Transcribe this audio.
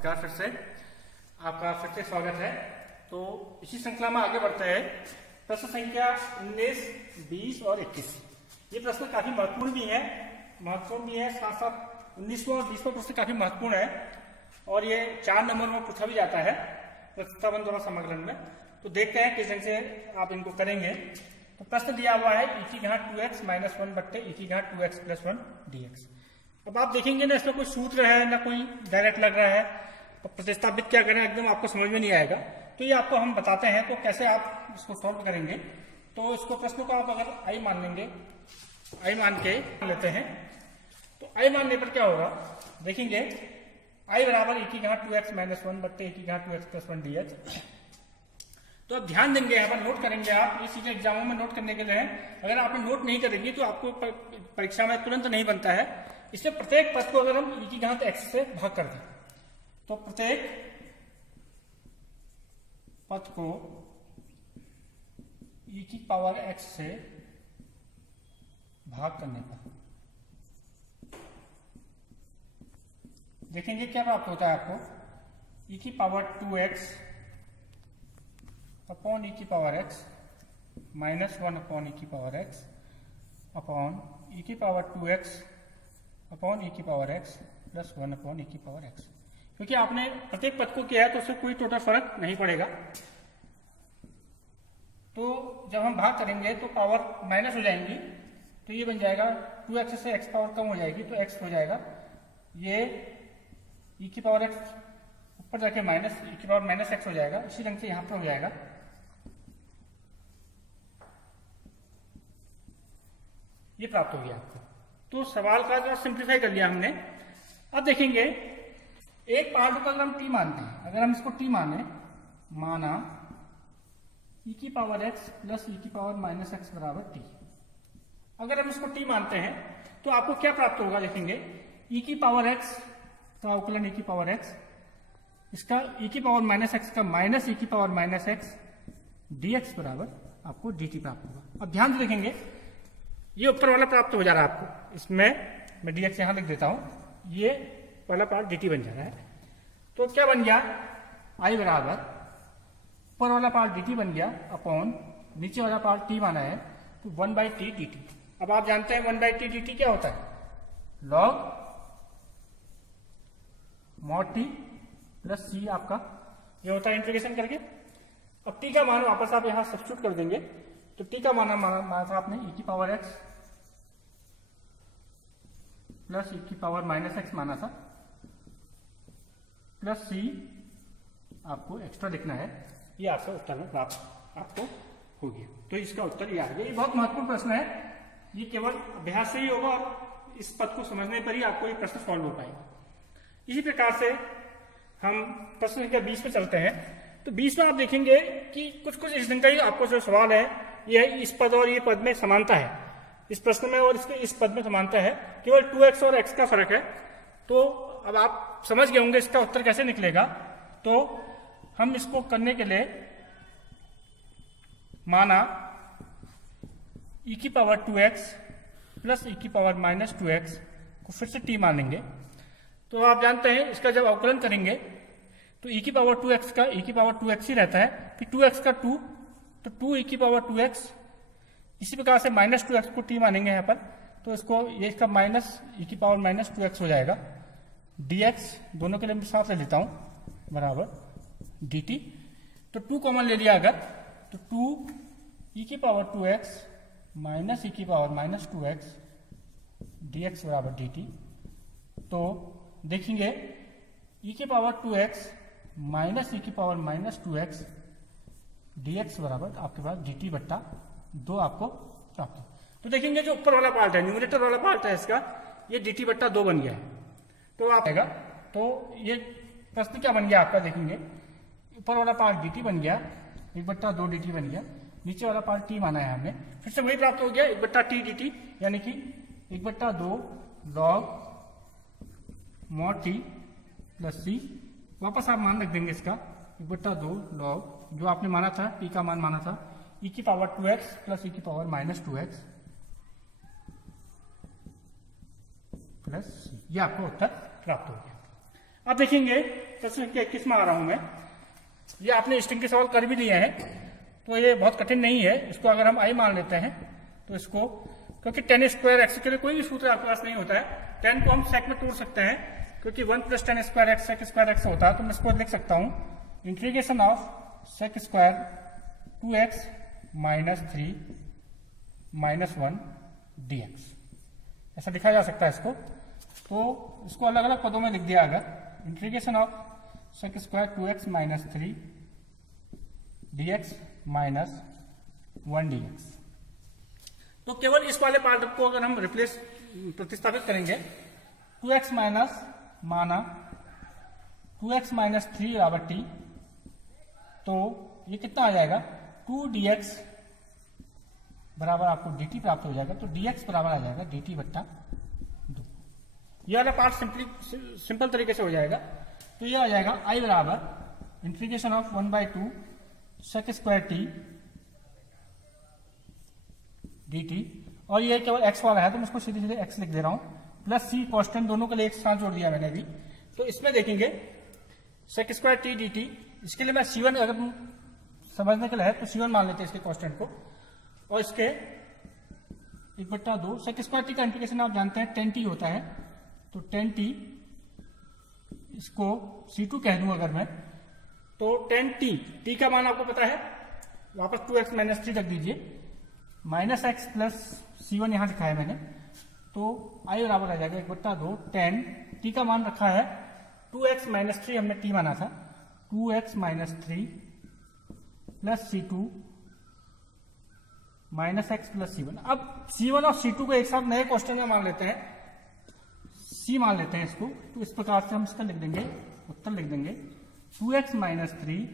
नमस्कार, फिर से आपका फिर से स्वागत है। तो इसी श्रृंखला में आगे बढ़ते हैं। प्रश्न संख्या 19, 20 और 21। ये प्रश्न काफी महत्वपूर्ण भी है, साथ साथ 19वां और 20वां प्रश्न काफी महत्वपूर्ण है और ये 4 नंबर में पूछा भी जाता है प्रतिस्थापन द्वारा समाकलन में। तो देखते हैं किस ढंग से आप इनको करेंगे। तो प्रश्न दिया हुआ है e की घात 2x माइनस 1 बट्टे e की घात 2x प्लस 1 dx। अब आप देखेंगे ना, इसमें कोई सूत्र है ना कोई डायरेक्ट लग रहा है, तो प्रतिस्थापित क्या करें एकदम आपको समझ में नहीं आएगा। तो ये आपको हम बताते हैं तो कैसे आप इसको सॉल्व करेंगे। तो इसको प्रश्न को आप अगर आई मान लेंगे, आई मान के लेते हैं, तो आई मानने पर क्या होगा देखेंगे, आई बराबर e की घात 2x माइनस 1 बट्टे e की घात 2x प्लस 1 dx। तो अब ध्यान देंगे, यहाँ पर नोट करेंगे आप, ये चीजें एग्जामों में नोट करने के लिए है। अगर आप नोट नहीं करेंगे तो आपको परीक्षा में तुरंत नहीं बनता है। इसलिए प्रत्येक पद को अगर हम e की घात x से भाग कर दें, तो प्रत्येक पद को e की पावर x से भाग करने पर देखेंगे क्या प्राप्त होता है आपको। e की पावर 2x अपॉन e की power x minus 1 upon e की पावर x अपॉन e की पावर 2x अपॉन e की power x plus 1 upon e की पावर x। क्योंकि आपने प्रत्येक पद को किया है तो उससे कोई टोटल फर्क नहीं पड़ेगा। तो जब हम भाग करेंगे तो पावर माइनस हो जाएंगी, तो ये बन जाएगा 2x से x पावर कम हो जाएगी तो x हो जाएगा, ये e की पावर x ऊपर जाके माइनस e की पावर माइनस x हो जाएगा। इसी ढंग से यहां पर हो जाएगा, ये प्राप्त हो गया आपको। तो सवाल का जो सिंप्लीफाई कर लिया हमने। अब देखेंगे एक पार्ट को अगर हम t मानते हैं, अगर हम इसको t माना e की पावर x प्लस e की पावर माइनस x बराबर t। अगर हम इसको t मानते हैं तो आपको क्या प्राप्त होगा देखेंगे, e की पावर x का अवकलन e की पावर x, इसका e की पावर माइनस x का माइनस e की पावर माइनस x dx बराबर आपको dt प्राप्त होगा। अब ध्यान से देखेंगे, ये ऊपर वाला प्राप्त हो जा रहा है आपको, इसमें मैं dx यहां लिख देता हूं, ये पहला पार्ट dt बन जा रहा है। तो क्या बन गया, i बराबर ऊपर वाला पार्ट dt बन गया अपॉन नीचे वाला पार्ट t माना है तो 1/t dt। अब आप जानते हैं 1/t dt क्या होता है, log mod t plus c आपका ये होता है इंटीग्रेशन करके। अब t का मान वापस आप यहां सब्स्टिट्यूट कर देंगे, तो t का माना था आपने e की पावर x प्लस e की पावर माइनस x माना था, प्लस c आपको एक्स्ट्रा लिखना है, ये आपका उत्तर में प्राप्त आपको हो गया। तो इसका उत्तर ये आ गया। ये बहुत महत्वपूर्ण प्रश्न है, ये केवल अभ्यास से ही होगा और इस पद को समझने पर ही आपको ये प्रश्न सॉल्व हो पाएगा। इसी प्रकार से हम प्रश्न संख्या 20 पे चलते हैं। तो 20 में आप देखेंगे कि कुछ इस ढंग का ही आपको जो सवाल है, ये इस पद और ये पद में समानता है, इस प्रश्न में और इस पद में समानता है, केवल 2x और x का फर्क है। तो अब आप समझ गए होंगे इसका उत्तर कैसे निकलेगा। तो हम इसको करने के लिए माना e की पावर 2x प्लस e की पावर माइनस 2x को फिर से t मानेंगे। तो आप जानते हैं इसका जब अवकलन करेंगे तो e की पावर 2x का e की पावर 2x ही रहता है, फिर 2x का 2 तो 2 e की पावर 2x। इसी प्रकार से माइनस 2x को t मानेंगे यहाँ पर, तो इसको ये इसका माइनस e की पावर माइनस 2x हो जाएगा, dx दोनों के लिए मैं साथ ले लेता हूं बराबर dt। तो 2 कॉमन ले लिया अगर, तो 2 e की पावर 2x माइनस e की पावर माइनस 2x dx बराबर dt। तो देखेंगे e की पावर 2x माइनस e की पावर माइनस 2x dx बराबर आपके पास dt बट्टा 2 आपको प्राप्त हो। तो देखेंगे जो ऊपर वाला पार्ट है, न्यूमरेटर वाला पार्ट है इसका, ये dt बट्टा 2 बन गया है। तो आप आएगा, तो ये प्रश्न क्या बन गया आपका देखेंगे, ऊपर वाला पार्ट dt बन गया, 1/2 dt बन गया, नीचे वाला पार्ट t माना है हमने, फिर से वही प्राप्त हो गया 1/t dt, यानी कि 1/2 log mod t plus c। वापस आप मान रख देंगे इसका 1/2 log जो आपने माना था, t का मान माना था, e की पावर 2x प्लस e की power minus 2x plus c, ये आपको उत्तर प्राप्त हो गया। अब देखेंगे प्रश्न संख्या 21 में आ रहा हूं मैं। ये आपने स्ट्रिंग के सवाल कर भी लिए हैं, तो ये बहुत कठिन नहीं है। इसको अगर हम आई मान लेते हैं तो इसको, क्योंकि 10 स्क्वायर एक्स के लिए कोई भी सूत्र आपके पास नहीं होता है, 10 को हम सेक में तोड़ सकते हैं, क्योंकि 1 + 10 square x sec square x होता है। तो मैं इसको लिख सकता हूं integration of sec square 2x - 3 - 1 dx, ऐसा लिखा जा सकता है इसको। तो इसको अलग अलग पदों में लिख दिया अगर, integration of sec square 2x - 3 dx - 1 dx। तो केवल इस वाले पार्ट को अगर हम प्रतिस्थापित करेंगे, 2x माइनस माना 2x - 3 बराबर t, तो ये कितना आ जाएगा 2 dx बराबर आपको dt प्राप्त हो जाएगा। तो dx बराबर आ जाएगा dt बट्टा 2। ये वाला पार्ट सिंपल तरीके से हो जाएगा। तो ये आ जाएगा i बराबर integration of 1/2 sec square t dt, और ये केवल x वाला है तो मैं इसको सीधे सीधे x लिख दे रहा हूं, प्लस c कॉन्स्टेंट दोनों के लिए एक साथ जोड़ दिया मैंने भी। तो इसमें देखेंगे सेक स्क्वायर t dt, इसके लिए मैं c1 अगर समझने के लिए है तो c1 मान लेते हैं इसके कॉन्स्टेंट को, और इसके 1/2 सेक स्क्वायर t का इंटीग्रेशन आप जानते हैं 10t होता है, तो 10t, इसको c2 कह दूं अगर मैं, तो 10t, t का मान आपको पता है, वापस 2x - 3 रख दीजिए, -x प्लस c1 यहां लिखा है मैंने, तो i बराबर आ जाएगा 1/2 10, t का मान रखा है 2x - 3, हमने t माना था, 2x - 3 plus c2 -x plus c1। अब c1 और c2 को एक साथ नए क्वेश्चन में मान लेते हैं, c मान लेते हैं इसको, तो इस प्रकार से हम इसका लिख देंगे, उत्तर लिख देंगे 2x - 3